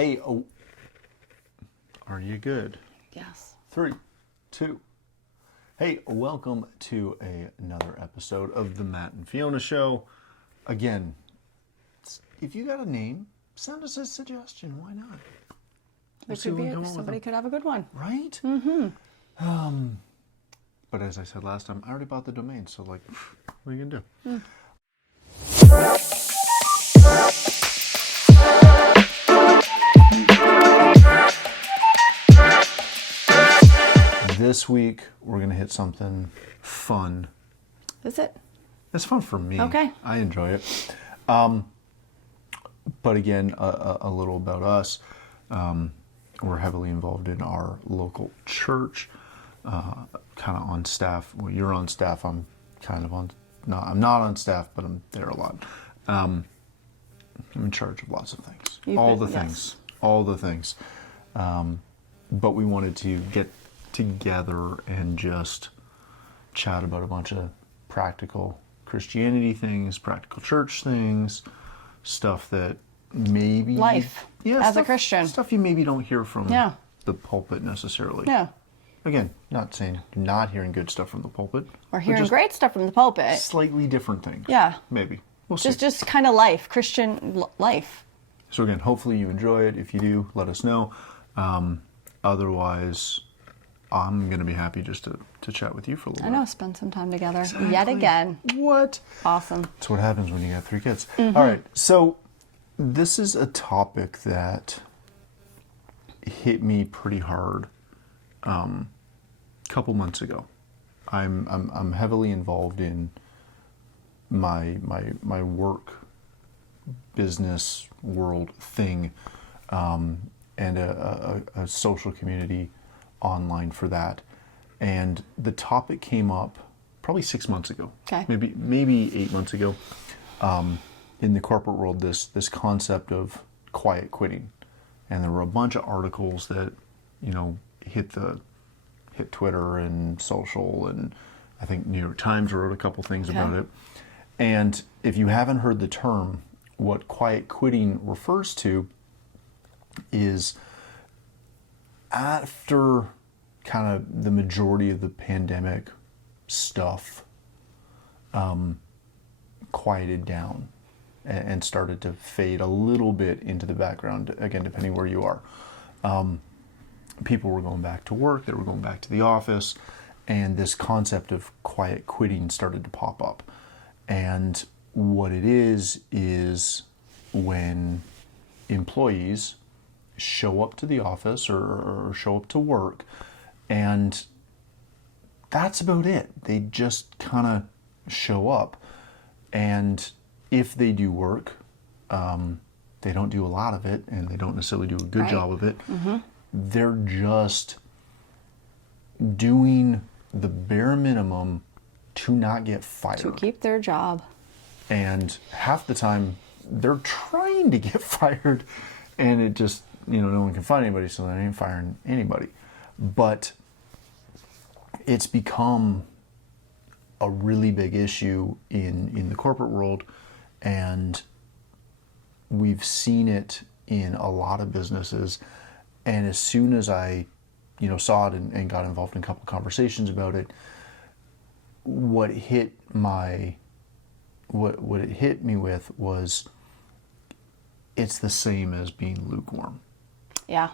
Hey, oh, are you good? Yes. 3, 2. Hey, welcome to another episode of the Matt and Fiona Show. Again, if you got a name, send us a suggestion. Why not? Somebody could have a good one. Right? But as I said last time, I already bought the domain, so what are you gonna do? This week, we're going to hit something fun. Is it? It's fun for me. Okay. I enjoy it. But again, a little about us. We're heavily involved in our local church, kind of on staff. Well, you're on staff. I'm kind of on... No, I'm not on staff, but I'm there a lot. I'm in charge of lots of things. All the things. But we wanted to get together and just chat about a bunch of practical Christianity things, practical church things, stuff that maybe... Life as a Christian. Stuff you maybe don't hear from the pulpit necessarily. Yeah. Again, not saying you're not hearing good stuff from the pulpit. Or hearing great stuff from the pulpit. Slightly different things. Yeah. Maybe. We'll see. Just kind of life, Christian life. So again, hopefully you enjoy it. If you do, let us know. Otherwise, I'm going to be happy just to chat with you for a little bit. I know, spend some time together. Exactly. Yet again. What? Awesome. That's what happens when you got 3 kids. Mm-hmm. All right, so this is a topic that hit me pretty hard a couple months ago. I'm heavily involved in my work business world thing, and a social community online for that. And the topic came up probably 6 months ago. Okay. Maybe 8 months ago. In the corporate world, this concept of quiet quitting. And there were a bunch of articles that, hit Twitter and social, and I think New York Times wrote a couple things about it. And if you haven't heard the term, what quiet quitting refers to is after kind of the majority of the pandemic stuff quieted down and started to fade a little bit into the background, again, depending where you are. People were going back to work, they were going back to the office, and this concept of quiet quitting started to pop up. And what it is when employees show up to the office or show up to work, and that's about it. They just kind of show up, and if they do work, they don't do a lot of it, and they don't necessarily do a good job of it. Mm-hmm. They're just doing the bare minimum to not get fired. To keep their job. And half the time, they're trying to get fired, and it just, no one can find anybody, so they ain't firing anybody. But it's become a really big issue in the corporate world, and we've seen it in a lot of businesses. And as soon as I, saw it and got involved in a couple of conversations about it, what it hit me with was it's the same as being lukewarm. Yeah.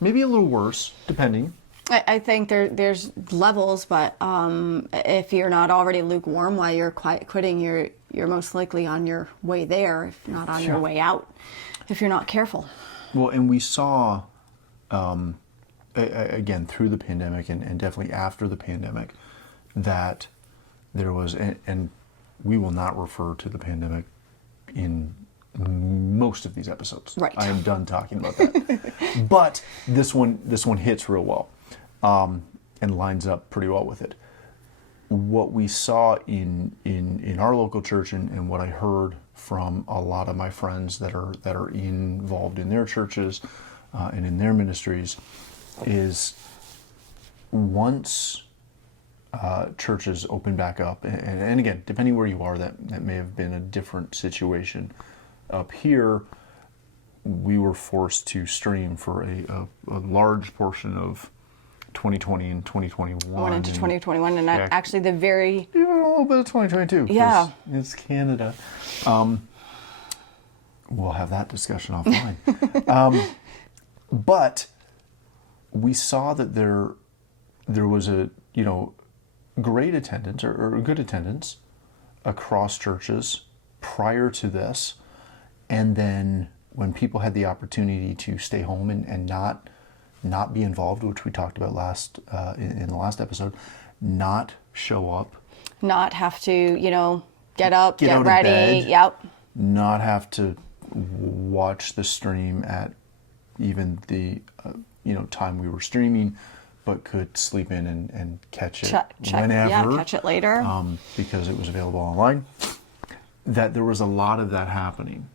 Maybe a little worse, depending. I think there's levels, but if you're not already lukewarm while you're quiet quitting, you're most likely on your way there, if not on your way out, if you're not careful. Well, and we saw, again, through the pandemic and definitely after the pandemic, that there was, and we will not refer to the pandemic in most of these episodes. Right. I am done talking about that. But this one hits real well, and lines up pretty well with it. What we saw in our local church, and what I heard from a lot of my friends that are involved in their churches and in their ministries, is once churches open back up, and again, depending where you are, that may have been a different situation. Up here, we were forced to stream for a large portion of 2020 and 2021. Went into 2021, and yeah. actually the very... Even a little bit of 2022. 'cause Yeah. It's Canada. We'll have that discussion offline. But we saw that there was a, great attendance or good attendance across churches prior to this. And then when people had the opportunity to stay home and not be involved, which we talked about in the last episode, not show up. Not have to, get up, get out of ready. bed. Yep. Not have to watch the stream at even the time we were streaming, but could sleep in and catch it whenever. Yeah, catch it later. Because it was available online. That there was a lot of that happening.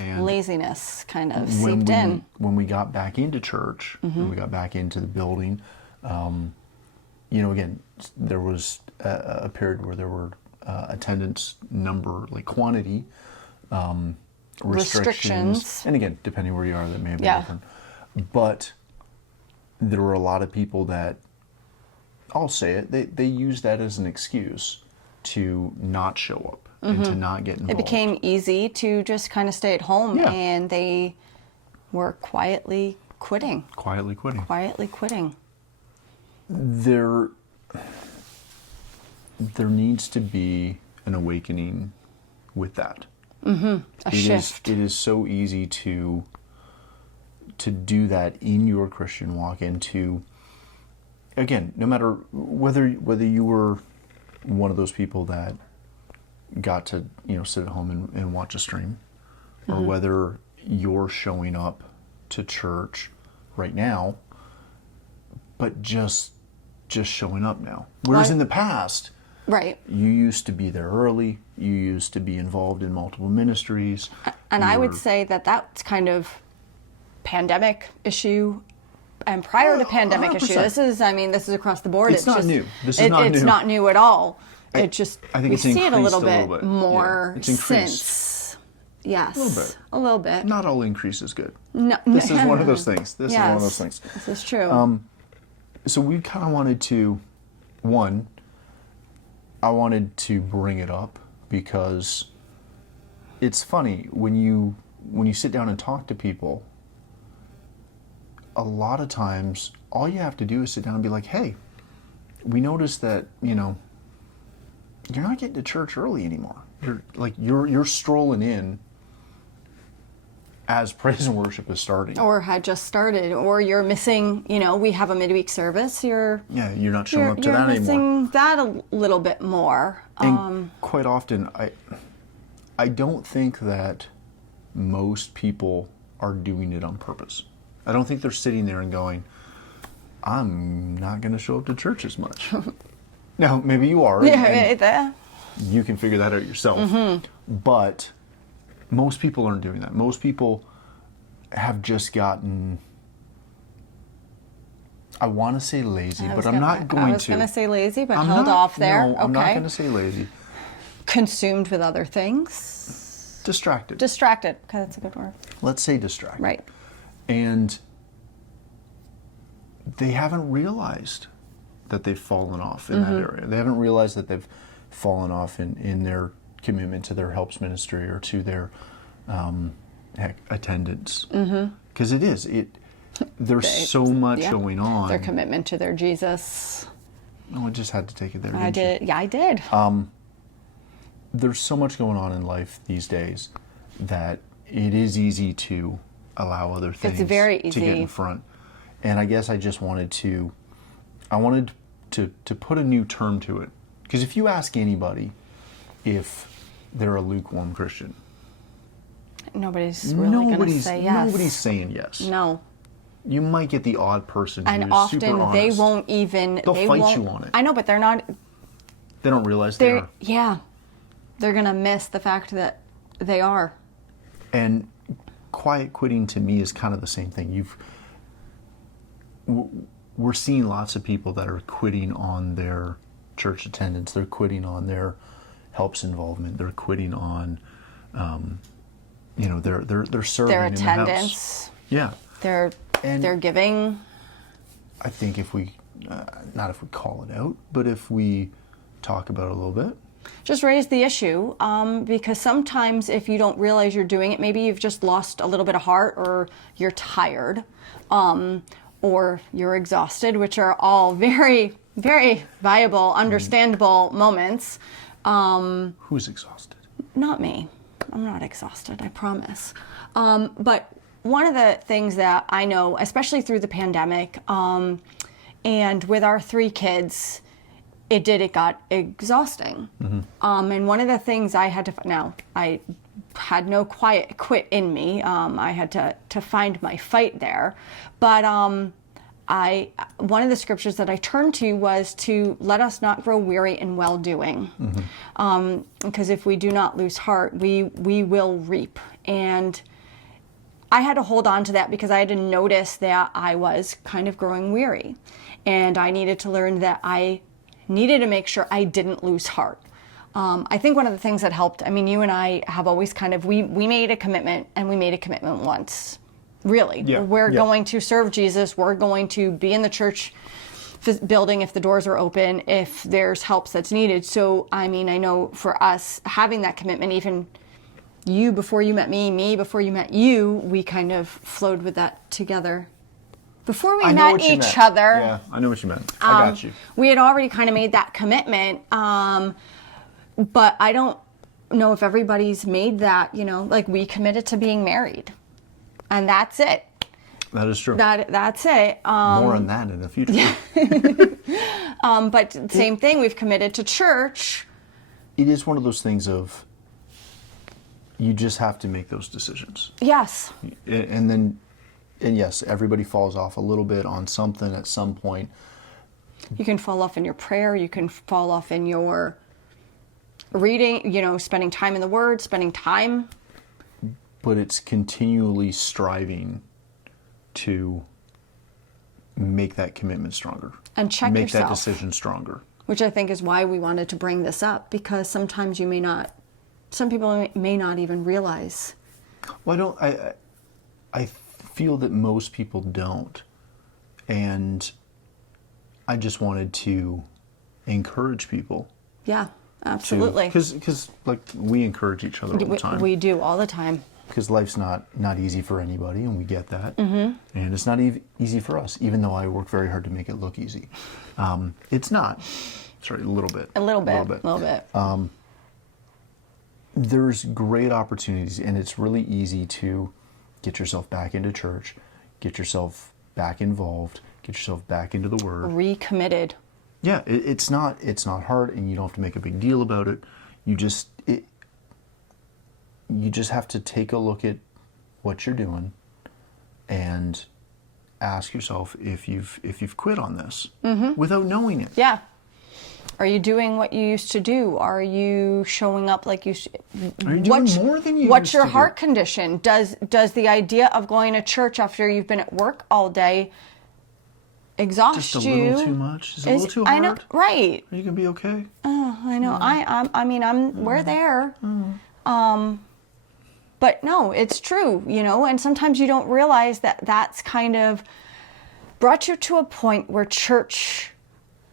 And laziness kind of seeped in. When we got back into church, when we got back into the building, again, there was a period where there were attendance number, like quantity, restrictions. And again, depending where you are, that may have been different. But there were a lot of people that, I'll say it, they used that as an excuse to not show up and to not get involved. It became easy to just kind of stay at home, and they were quietly quitting. There needs to be an awakening with that. A shift. It is so easy to do that in your Christian walk, and to, again, no matter whether you were one of those people that got to sit at home and watch a stream, or whether you're showing up to church right now, but just showing up now. Whereas in the past, right, you used to be there early, you used to be involved in multiple ministries. And I would say that that's kind of pandemic issue, and prior to pandemic 100%. issue. This is across the board. It's not new. This is it's not new at all. I think we it's see it a little increased bit more Yeah, it's increased. since. Yes, A little bit. A little bit. Not all increase is good. No, This is one of those things. This Yes, is one of those things. This is true. So we kind of wanted to, I wanted to bring it up because it's funny when you sit down and talk to people. A lot of times, all you have to do is sit down and be like, "Hey, we noticed that you're not getting to church early anymore. You're strolling in as praise and worship is starting, or had just started, or you're missing. We have a midweek service. You're not showing up to you're that anymore. missing that a little bit more. And quite often, I don't think that most people are doing it on purpose. I don't think they're sitting there and going, "I'm not going to show up to church as much." Now, maybe you are. Yeah, You can figure that out yourself. But most people aren't doing that. Most people have just gotten, I want to say lazy, but I'm not going to. I was going to say lazy, but held off there. No, I'm not going to say lazy. Consumed with other things. Distracted. Distracted. Okay, that's a good word. Let's say distracted. Right. And they haven't realized that they've fallen off in that area. They haven't realized that they've fallen off in their commitment to their helps ministry or to their attendance. Because there's so much going on. Their commitment to their Jesus. Oh, I just had to take it there. I did. Yeah, I did. There's so much going on in life these days that it is easy to allow other things It's very to easy. get in front. And I guess I just wanted to put a new term to it. Because if you ask anybody if they're a lukewarm Christian, nobody's really going to say yes. Nobody's saying yes. No. You might get the odd person And who's often super honest. they won't even... They'll they fight won't, you on it. I know, but they're not... They don't realize they are. Yeah. They're going to miss the fact that they are. And quiet quitting to me is kind of the same thing. We're seeing lots of people that are quitting on their church attendance. They're quitting on their helps involvement. They're quitting on they're serving Their in the house. attendance. Yeah. They're giving. I think if we, not if we call it out, but if we talk about it a little bit. Just raise the issue, because sometimes if you don't realize you're doing it, maybe you've just lost a little bit of heart, or you're tired, or you're exhausted, which are all very, very viable, understandable moments. Who's exhausted? Not me. I'm not exhausted, I promise. But one of the things that I know, especially through the pandemic, and with our 3 kids, it got exhausting. And one of the things I had to, now I had no quit in me. I had to find my fight there. But one of the scriptures that I turned to was to let us not grow weary in well-doing. Because if we do not lose heart, we will reap. And I had to hold on to that because I had to notice that I was kind of growing weary. And I needed to learn that I needed to make sure I didn't lose heart. I think one of the things that helped, I mean, you and I have always kind of, we made a commitment, and we made a commitment once. Really. Yeah. We're going to serve Jesus. We're going to be in the church building if the doors are open, if there's help that's needed. So, I mean, I know for us, having that commitment, even you before you met me before you met you, we kind of flowed with that together. Before we met each other. Yeah, I know what you meant. I got you. We had already kind of made that commitment, but I don't know if everybody's made that, like we committed to being married. And that's it. That is true. That's it. More on that in the future. But same thing, we've committed to church. It is one of those things of, you just have to make those decisions. Yes. And yes, everybody falls off a little bit on something at some point. You can fall off in your prayer. You can fall off in your reading, spending time in the Word, spending time. But it's continually striving to make that commitment stronger. And check make yourself. Make that decision stronger. Which I think is why we wanted to bring this up, because sometimes some people may not even realize. Well, I feel that most people don't. And I just wanted to encourage people. Yeah, absolutely. Because like, we encourage each other all the time. We do all the time. Because life's not easy for anybody, and we get that. And it's not easy for us, even though I work very hard to make it look easy. It's not. Sorry, a little bit. A little bit. There's great opportunities, and it's really easy to get yourself back into church, get yourself back involved, get yourself back into the Word. Recommitted. Yeah, it's not hard, and you don't have to make a big deal about it. You just have to take a look at what you're doing and ask yourself if you've quit on this without knowing it. Yeah. Are you doing what you used to do? Are you showing up like you? Are you doing more than you What's used your to heart do? condition? Does the idea of going to church after you've been at work all day exhaust you? Just a little too much? Is it a little too hard? I know, right? Are you gonna be okay? Oh, I know. We're there. But no, it's true, and sometimes you don't realize that that's kind of brought you to a point where church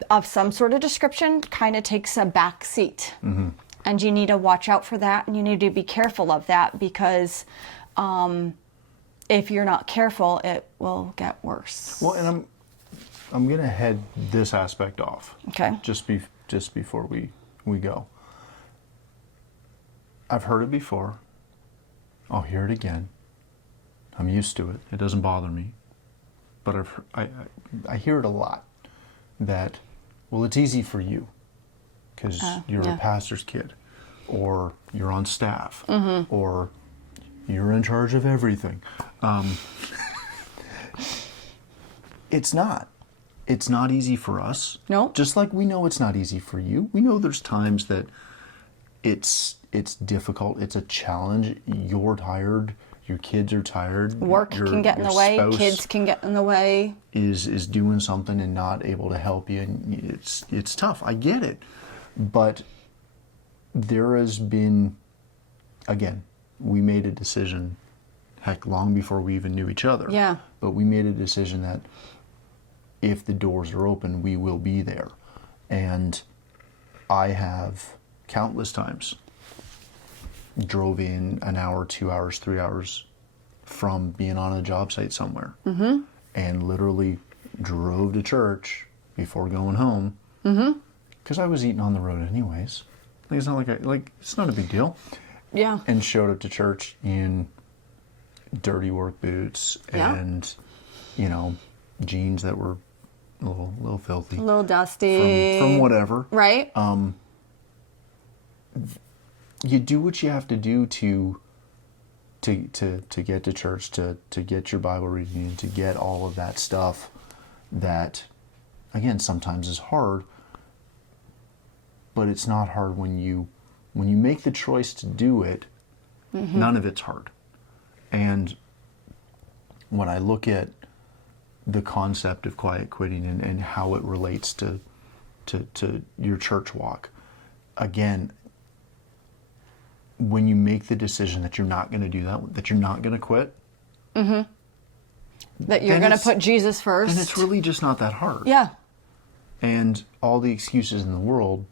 of some sort of description kind of takes a back seat. And you need to watch out for that, and you need to be careful of that, because if you're not careful, it will get worse. Well, and I'm gonna head this aspect off. Okay. Just before we go. I've heard it before. I'll hear it again. I'm used to it. It doesn't bother me. But I hear it a lot. That, well, it's easy for you because you're a pastor's kid, or you're on staff, or you're in charge of everything. It's not. It's not easy for us. No. Just like we know it's not easy for you. We know there's times that it's difficult. It's a challenge. You're tired. Your kids are tired. Work can get in the way. Kids can get in the way. Is doing something and not able to help you, and it's tough. I get it, but there has been, again, we made a decision, heck, long before we even knew each other. Yeah. But we made a decision that if the doors are open, we will be there. And I have countless times drove in an hour, 2 hours, 3 hours from being on a job site somewhere, and literally drove to church before going home, because I was eating on the road anyways. Like, it's not it's not a big deal. Yeah. And showed up to church in dirty work boots and, jeans that were a little filthy, A little dusty. from whatever. Right. You do what you have to do to get to church, to get your Bible reading, and to get all of that stuff that, again, sometimes is hard, but it's not hard when you make the choice to do it. None of it's hard. And when I look at the concept of quiet quitting and how it relates to your church walk, again, when you make the decision that you're not going to do that you're not going to quit, that you're going to put Jesus first. then it's really just not that hard. Yeah. And all the excuses in the world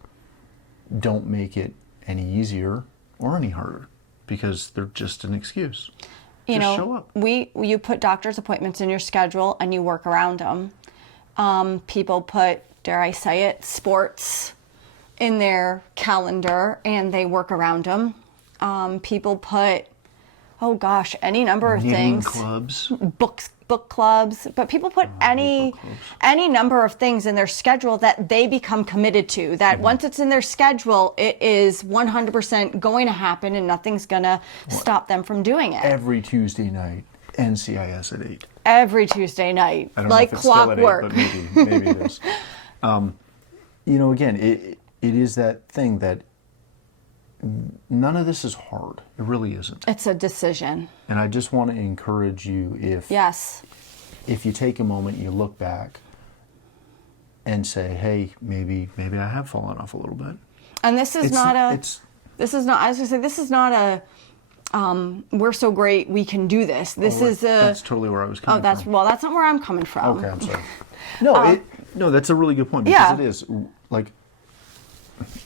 don't make it any easier or any harder, because they're just an excuse. Just show up. You put doctor's appointments in your schedule and you work around them. People put, dare I say it, sports in their calendar and they work around them. People put, any number of Knitting things. clubs. Book clubs, but people put any number of things in their schedule that they become committed to, that once it's in their schedule, it is 100% going to happen and nothing's going to stop them from doing it. Every Tuesday night, NCIS at 8. Every Tuesday night, I don't know like if it's clockwork. still at 8, but maybe it is. Again, it is that thing that none of this is hard. It really isn't. It's a decision. And I just want to encourage you, if you take a moment, you look back and say, hey, maybe I have fallen off a little bit. And this is not a we're so great we can do this. That's totally where I was coming from. Well, that's not where I'm coming from. Okay, I'm sorry. No, that's a really good point, because it is. Like,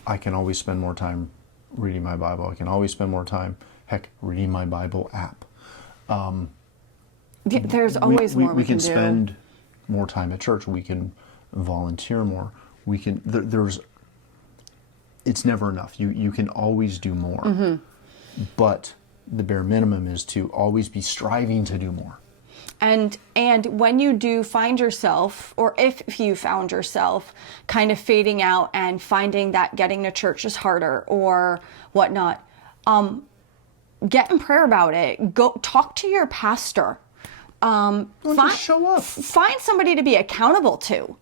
I can always spend more time reading my Bible. I can always spend more time, reading my Bible app. There's always more we can do. Spend more time at church. We can volunteer more. We can. It's never enough. You can always do more. But the bare minimum is to always be striving to do more. And when you do find yourself, or if you found yourself kind of fading out and finding that getting to church is harder or whatnot, get in prayer about it. Go talk to your pastor. Just show up. Find somebody to be accountable to.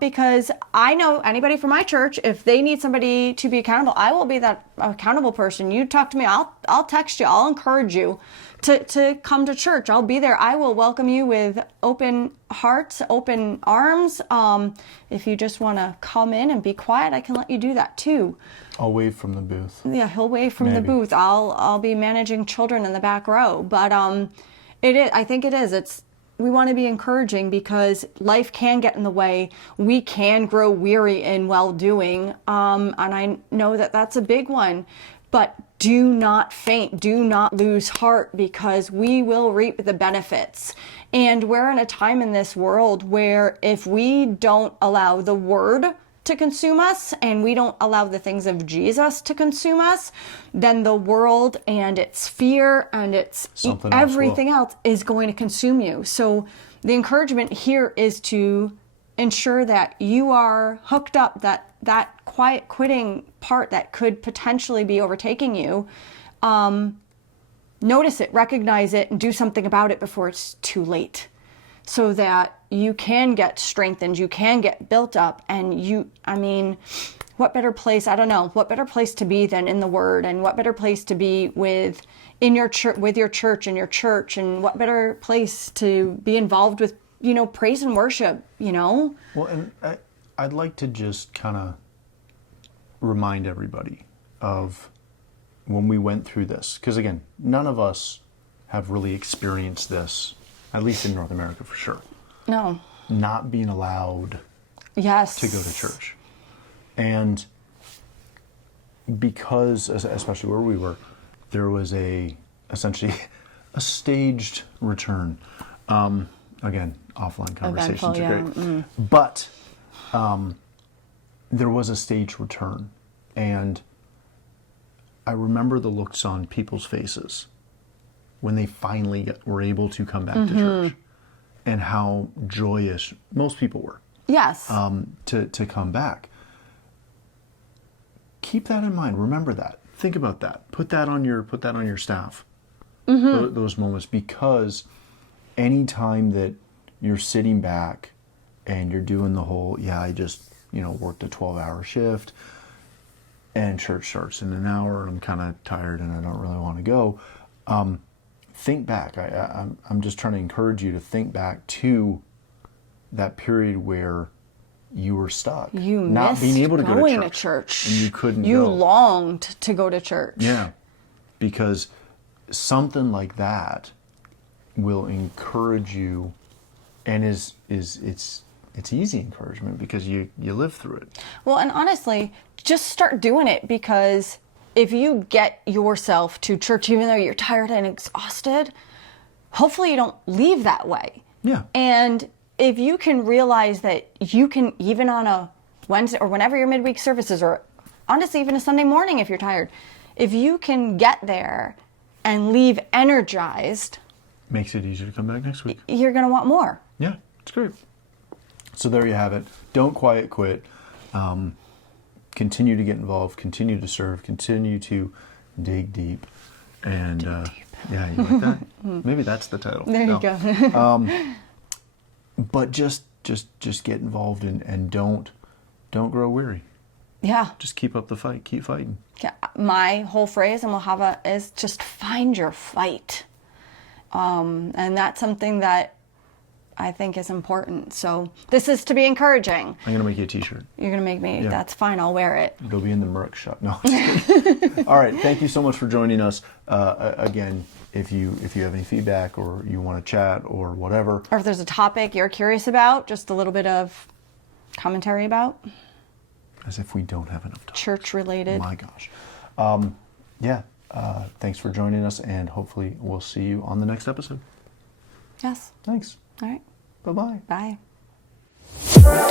Because I know anybody from my church, if they need somebody to be accountable, I will be that accountable person. You talk to me, I'll text you, I'll encourage you to come to church. I'll be there. I will welcome you with open hearts, open arms. If you just want to come in and be quiet, I can let you do that too. I'll wave from the booth. Yeah, he'll wave from the booth. I'll be managing children in the back row. But it is. I think it is. We want to be encouraging because life can get in the way. We can grow weary in well-doing. And I know that that's a big one. But do not faint. Do not lose heart, because we will reap the benefits. And we're in a time in this world where if we don't allow the word to consume us and we don't allow the things of Jesus to consume us, then the world and its fear and its everything else is going to consume you. So the encouragement here is to ensure that you are hooked up, that quiet quitting part that could potentially be overtaking you. Notice it, recognize it, and do something about it before it's too late, so that you can get strengthened, you can get built up, and what better place, what better place to be than in the Word, and what better place to be with your church, and what better place to be involved with, praise and worship, Well, and I'd like to just kind of remind everybody of when we went through this, because again, none of us have really experienced this, at least in North America for sure. No. Not being allowed Yes. to go to church. And because, especially where we were, there was essentially a staged return. Again, offline conversations Eventful, are great. But there was a staged return. And I remember the looks on people's faces when they finally were able to come back to church, and how joyous most people were. Yes. To come back. Keep that in mind. Remember that. Think about that. Put that on your staff. Those moments, because anytime that you're sitting back and you're doing the whole, I just worked a 12-hour shift and church starts in an hour and I'm kind of tired and I don't really want to go. Think back. I'm just trying to encourage you to think back to that period where you were stuck. You not missed being able to going go to church. And you couldn't You go. longed to go to church. Yeah. Because something like that will encourage you, and it's easy encouragement because you live through it. Well, and honestly, just start doing it, because if you get yourself to church even though you're tired and exhausted, hopefully you don't leave that way. Yeah. And if you can realize that you can, even on a Wednesday or whenever your midweek services, or honestly even a Sunday morning if you're tired, if you can get there and leave energized, Makes it easier to come back next week. you're going to want more. Yeah, it's great. So there you have it. Don't quiet quit. Continue to get involved. Continue to serve. Continue to dig deep. And yeah, you like that? Maybe that's the title. There you go. But just get involved and don't grow weary. Yeah. Just keep up the fight. Keep fighting. Yeah, my whole phrase, and we'll have is just find your fight. And that's something that I think is important. So this is to be encouraging. I'm gonna make you a T-shirt. You're going to make me, Yeah. That's fine, I'll wear it. It'll be in the Merc shop. No. All right. Thank you so much for joining us. Again, if you have any feedback or you want to chat or whatever, Or if there's a topic you're curious about, just a little bit of commentary about, as if we don't have enough time. church related. My gosh. Thanks for joining us, and hopefully we'll see you on the next episode. Yes. Thanks. All right. Bye-bye. Bye.